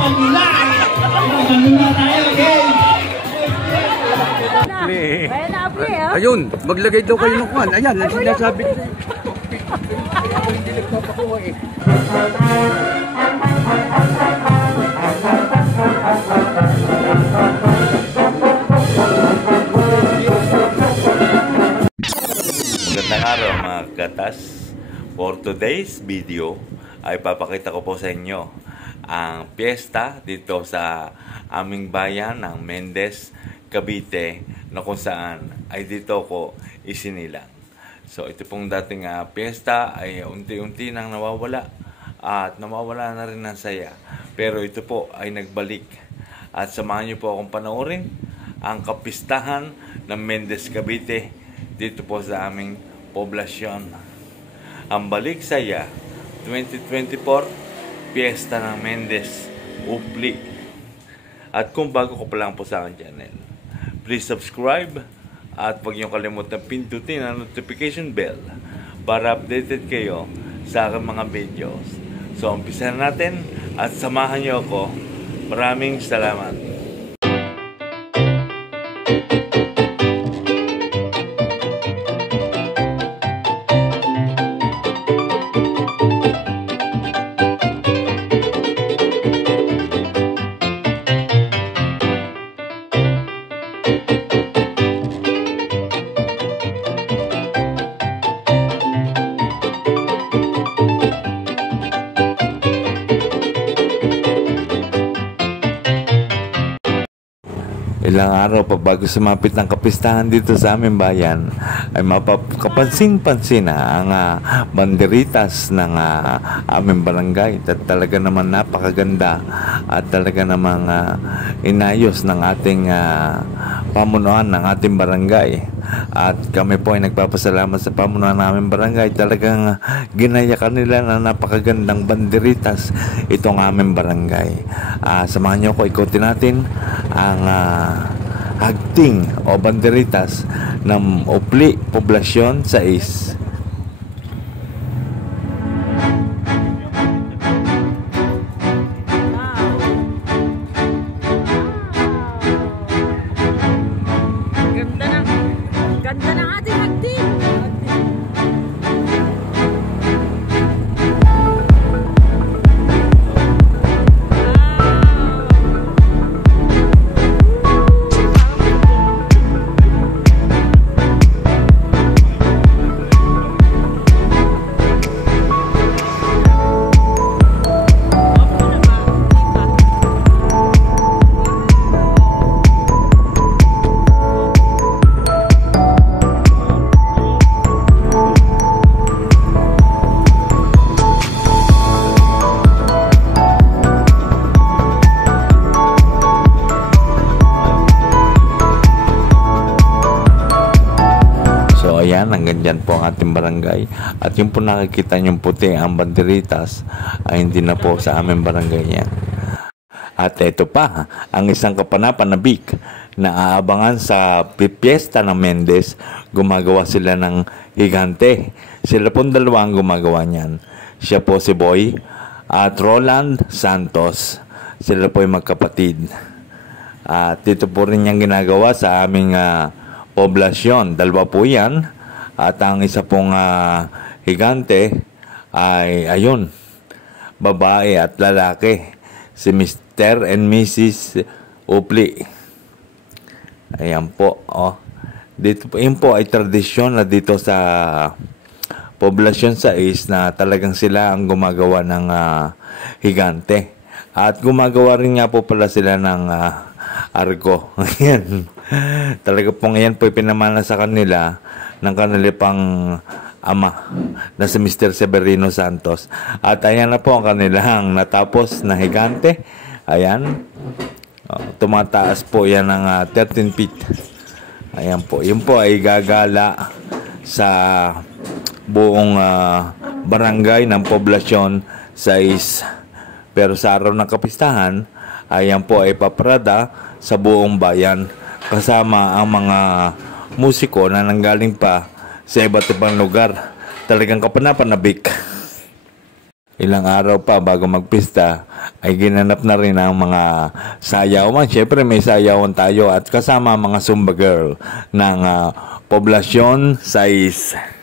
Manila! Manila tayo, okay? Ayun, maglagay daw kayo ng kwan. Ayan, sinasabi ko. Hindi nagpapakuha eh. Magandang araw mga katas. For today's video ay papakita ko po sa inyo ang piyesta dito sa aming bayan ng Mendez, Cavite, na kung saan ay dito ko isinilang. So ito pong dating piyesta ay unti-unti nang nawawala at nawawala na rin ng saya. Pero ito po ay nagbalik at samahan niyo po akong panoorin ang kapistahan ng Mendez, Cavite dito po sa aming poblasyon. Ang Balik Saya 2024 Piyesta ng Mendez, Upli. At kung bago ko pa lang po sa aking channel, please subscribe at huwag niyong kalimutan pindutin ang notification bell para updated kayo sa aking mga videos. So umpisa natin at samahan niyo ako. Maraming salamat. Ilang araw pa bago sumapit ng kapistahan dito sa aming bayan ay mapakapansin-pansin ang banderitas ng aming barangay. At talaga naman napakaganda at talaga namang inayos ng ating pamunuan ng ating barangay. At kami po ay nagpapasalamat sa pamunuan ng aming barangay. Talagang ginaya kanila na napakagandang banderitas itong aming barangay. Samahan niyo ko, ikutin natin ang hagting o banderitas ng Upli, Poblasyon 6. Ganda ng ating hagting. Ayan, hanggang dyan po ang ating barangay. At yung po nakikita yung puti, ang banderitas, ay hindi na po sa aming barangay yan. At ito pa, ang isang kapanapanabik na aabangan sa piyesta ng Mendez, gumagawa sila ng higante. Sila pong dalawa ang gumagawa niyan. Siya po si Boy at Roland Santos. Sila po ay magkapatid. At ito po rin yung ginagawa sa aming poblasyon. Dalawa po yan. At ang isa pong higante ay ayun, babae at lalaki, si Mr. and Mrs. Upli. Ayan po, dito po, yun po ay tradisyon na dito sa poblasyon 6 na talagang sila ang gumagawa ng higante. At gumagawa rin nga po pala sila ng arko. Ayan. Talaga pong yan po pinamana sa kanila ng kanilipang ama na si Mr. Severino Santos. At ayan na po ang kanilang natapos na higante. Ayan. Tumataas po yan ng 13 feet. Ayan po. Yun po ay gagala sa buong barangay ng poblasyon 6. Pero sa araw ng kapistahan, ayan po ay paparada sa buong bayan kasama ang mga musiko na nanggaling pa sa iba't ibang lugar. Talagang kapanapanabik. ilang araw pa bago magpista ay ginanap na rin ang mga sayawan. Siyempre may sayawan tayo at kasama mga Zumba girl ng Poblacion 6.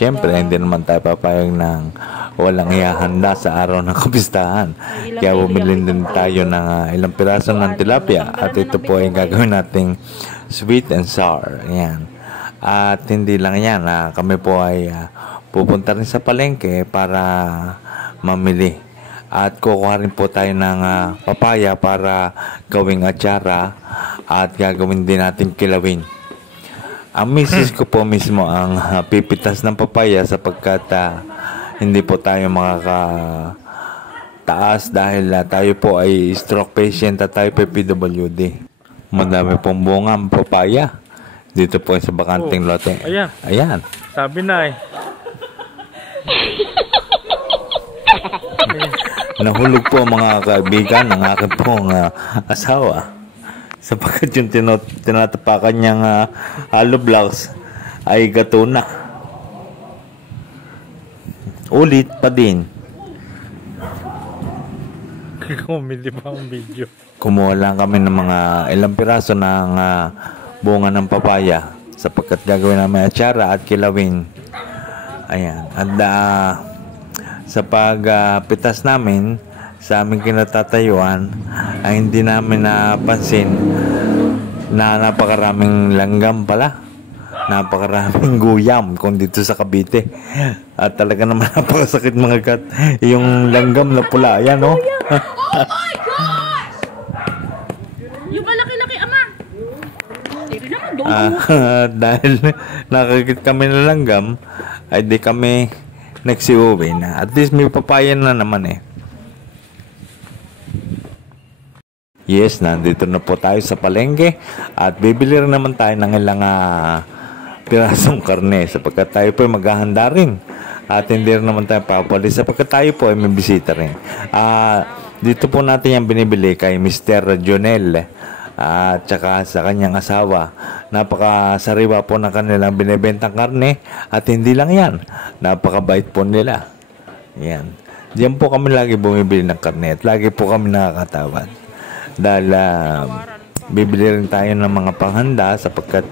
Siyempre, hindi naman tayo papayag ng walang ihahanda sa araw ng kapistahan. Kaya bumili din tayo ng ilang piraso ng tilapia. At ito po ay gagawin nating sweet and sour. Ayan. At hindi lang yan. Kami po ay pupunta rin sa palengke para mamili. At kukuha rin po tayo ng papaya para gawing atsara at gagawin din natin kilawin. Ang misis ko po mismo ang pipitas ng papaya sapagkat hindi po tayo makakataas dahil tayo po ay stroke patient at tayo po PWD. Madami pong bunga ang papaya dito po sa bakanting lote. Ayan. Ayan. Sabi na Nahulog po mga kaibigan ng aking pong asawa. Sapagkat yung tinatapakan niyang hollow blocks ay gato na. Ulit pa din. Kumili pa ang video. Kumuha lang kami ng mga ilang piraso ng bunga ng papaya sapagkat gagawin namin atsara at kilawin. Ayan. At sa pagpitas namin sa aming kinatatayuan ay hindi namin napansin na napakaraming langgam pala, napakaraming guyam kung dito sa Cavite. At talaga naman napakasakit mga kat yung langgam na pula. Ayan oh. Oh my God! Yung malaki-laki ama. Hindi naman doon. Dahil nakakit kami ng langgam ay di kami nagsiuwi na. At least may papaya na naman eh. Yes, nandito na po tayo sa palengke at bibili rin naman tayo ng ilang pirasong karne sapagkat tayo po ay maghahanda rin at hindi rin naman tayo papalis sapagkat tayo po ay may bisita rin. Dito po natin yung binibili kay Mr. Jonel at saka sa kanyang asawa. Napakasariwa po ng kanilang binibentang karne at hindi lang yan, napakabait po nila. Yan. Diyan po kami lagi bumibili ng karne at lagi po kami nakakatawad. Dahil bibili rin tayo ng mga panghanda sapagkat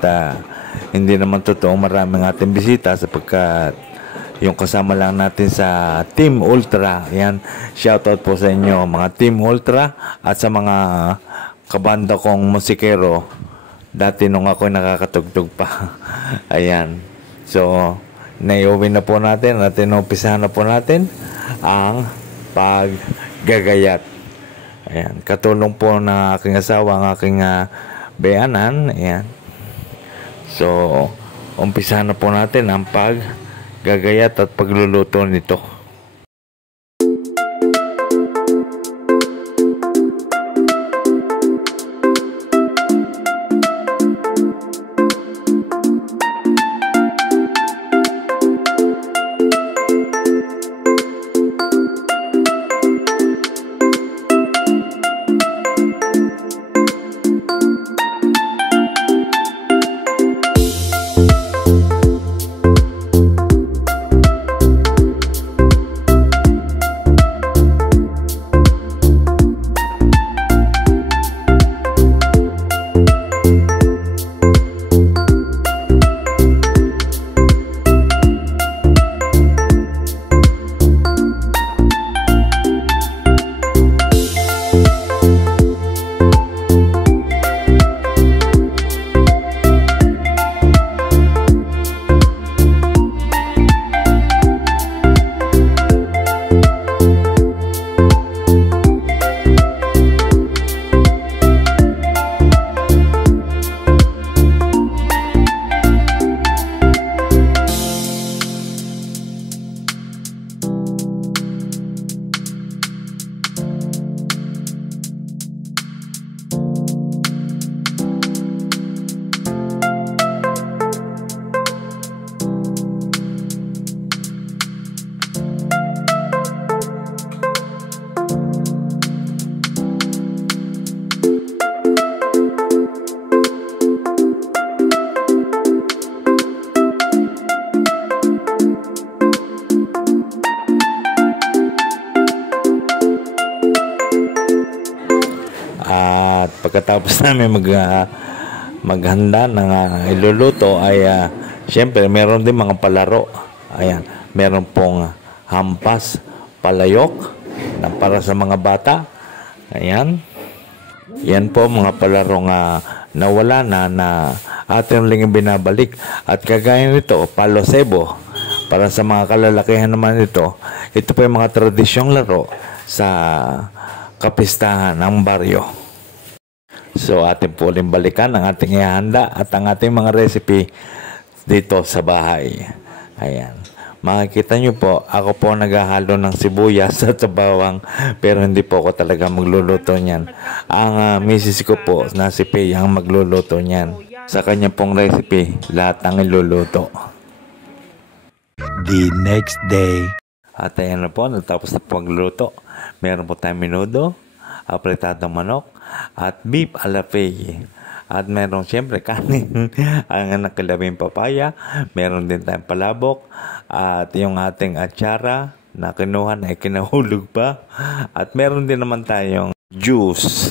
hindi naman totoo maraming ating bisita sapagkat yung kasama lang natin sa Team Ultra. Yan, shoutout po sa inyo mga Team Ultra at sa mga kabanda kong musikero dati nung ako nakakatugtog pa. Ayan, so naiuwi na po natin at inumpisahan na po natin ang paggagayat. Ayan, katulong po ng aking asawa, ang aking beanan. Ayan. So, umpisa na po natin ang paggagayat at pagluluto nito. At pagkatapos namin maghanda ng iluluto ay syempre meron din mga palaro. Ayan, meron pong hampas, palayok na para sa mga bata. Ayan. Yan po mga palarong nawala na ating lang binabalik. At kagaya nito, palo sebo. Para sa mga kalalakihan naman ito po yung mga tradisyong laro sa kapistahan ng baryo. So atin po ulit balikan ang ating ihanda at ang ating mga recipe dito sa bahay. Ayan. Makikita nyo po, ako po naghahalo ng sibuyas at bawang, pero hindi po ako talaga magluluto niyan. Ang misis ko po na si Pei ang magluluto niyan. Sa kanya pong recipe, lahat ang iluluto. The next day. At ayan na po, natapos na po magluluto. Meron po tayong menudo, apretadong manok, at beef ala Pei. At meron siyempre kanin, ang nakalabing papaya, meron din tayong palabok, at yung ating atsara na kinuha na kinahulog pa, at meron din naman tayong juice.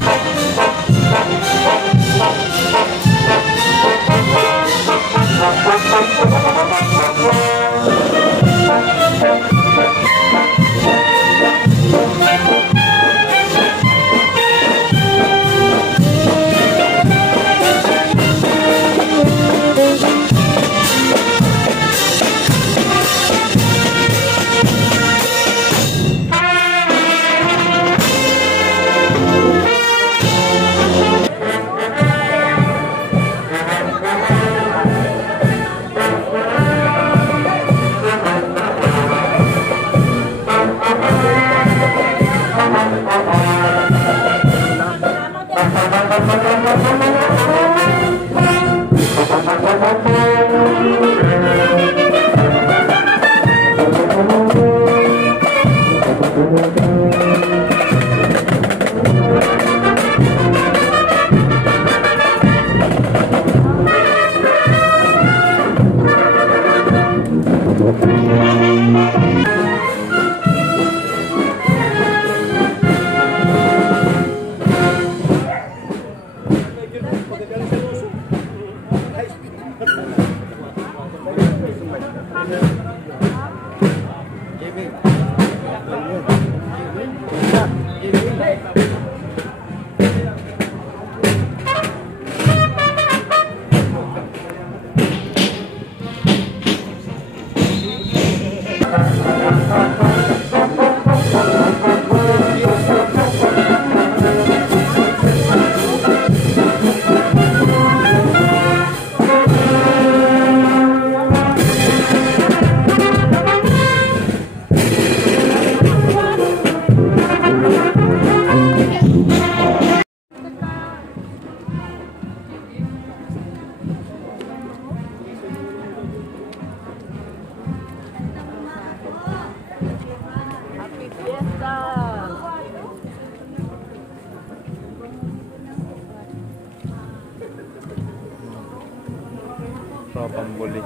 Pambuli.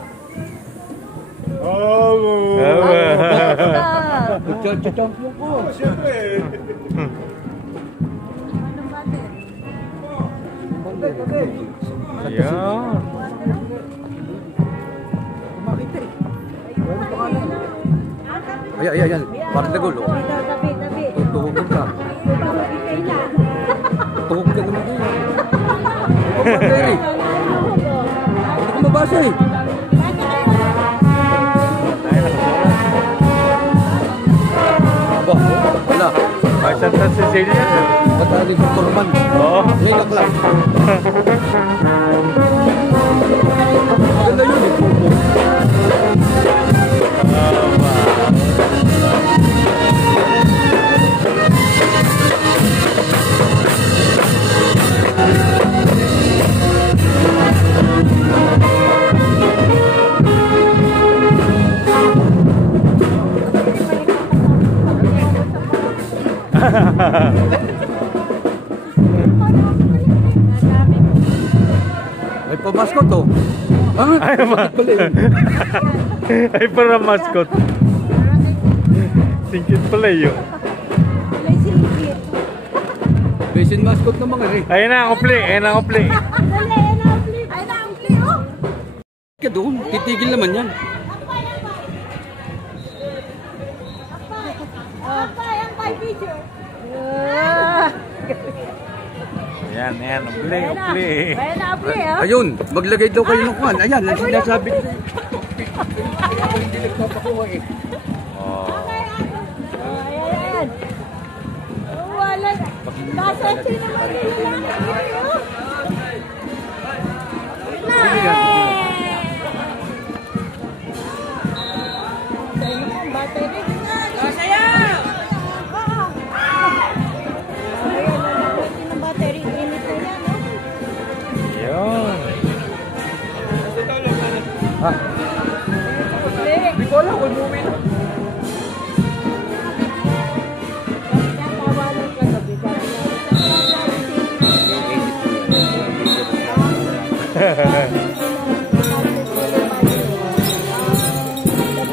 Champion ko. Siyempre. Ayan. Ayan. Parang nagul. Tuhugin ka. Tuhugin ka naman kayo. Hindi ko mabasa eh. Wala. Ay, Santa Cecilia. Patali sa Turman. Oo. Ngayon lang. Maganda yun eh. Ay, pamaskot to. Ay, ay, para mascot. Singkit pala yun. May singkit. Facing mascot naman eh. Ayun na ang upli. Ayun na ang upli. Ay, na-ampli, oh. Ka doon, titigil naman yan. Ampay, picture. Yan, upli, upli. Ay, na-ampli, oh. Ayun, maglagay daw kayo ng kwan. Ayan, ang sinasabi ko. Hindi nagpapakuha eh. Oh. Ayan. Wala. Kasensi naman nila. Battery. Sayaw! Ayan, nalagyan ng battery. Init na yan, no? Yun. Hindi ko alam kung movie na.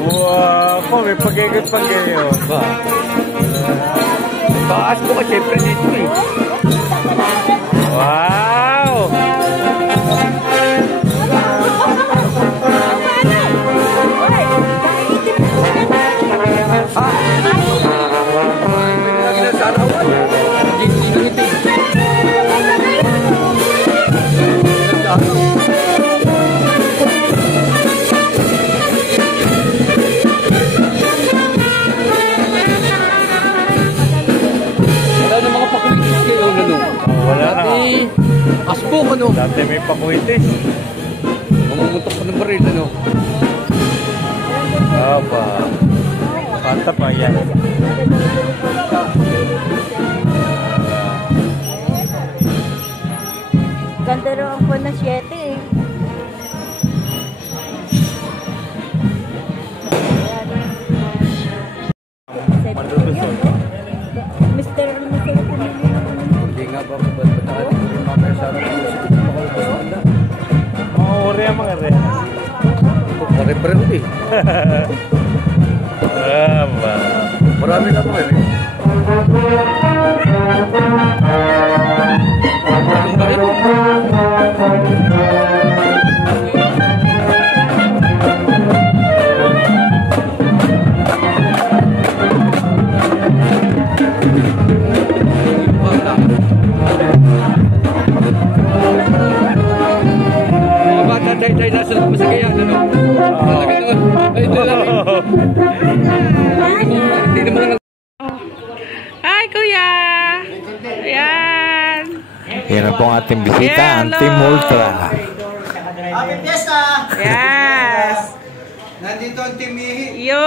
Wow, po, may pag-ikot pa kayo. Baas ko ka siyempre dito eh. Wow! Wala na. Asbok ano? Dati may pakuitis. Mamumuntok pa ng baril ano? Aba. Kanta pa yan. Ganda raw ang buwan na 7 eh. Malulusog. Mr. Hindi nga ba mabalbatakan yung mamaya sa akin ang gusto ko makaubos ang handa. Ore ang mga rin. Pare-pareho eh. Aba. Marami na mga eh. Anong bakit? Mga bata, day nasa masagayan, ano? Talaga noon. Ay, ito lang. Hindi naman lang. Hi, Kuya! Ayan! Yan na po ang ating bisita, ang Team Ultra. Happy Fiesta! Yes! Nandito ang Team Mihi. Yo!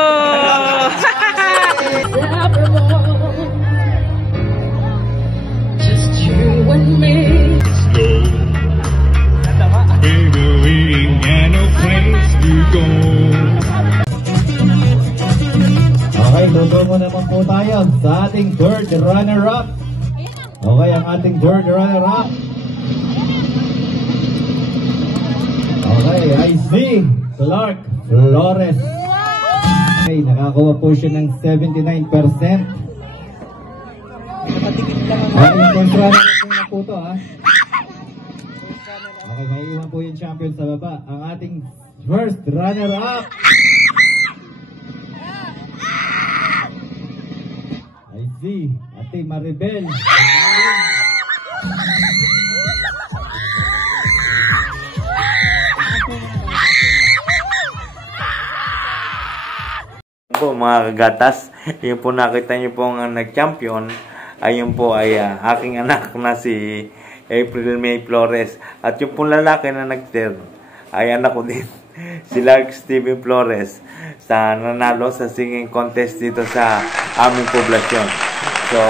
Okay, tutungo naman po tayo sa ating third runner-up. Okay, ang ating third runner-up. Okay, I see Clark Flores. Okay, nakakuha po siya ng 79%. Okay, yung first runner-up na po ito, ha? Okay, may iwan po yung champion sa baba. Ang ating first runner-up. I see, Ate Maribel. Po mga kagatas, yung po nakita niyo po ang nag-champion, ayun po ay aking anak na si April May Flores. At yung po lalaki na nag-third ay anak ko din, si Lark Steven Flores, sa nanalo sa singing contest dito sa aming poblasyon. So,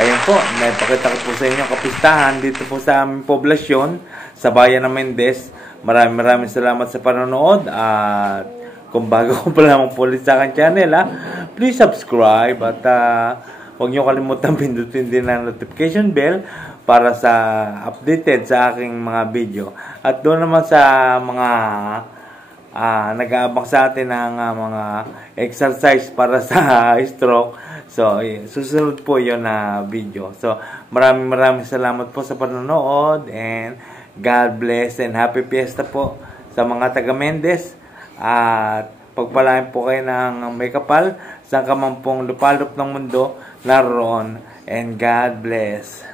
ayun po, naipakita ko po sa inyo kapistahan dito po sa aming poblasyon, sa bayan ng Mendez. Maraming salamat sa panonood at kung bago ko pa lamang po ulit sa aking channel, please subscribe at huwag nyo kalimutan pindutin din ang notification bell para sa updated sa aking mga video. At doon naman sa mga nag-aabang sa atin ng mga exercise para sa stroke. So, susunod po yun na video. So, Maraming salamat po sa panonood and God bless and happy fiesta po sa mga taga Mendez at pagpalain po kayo ng may kapal sa kamampong lupalop ng mundo naroon and God bless.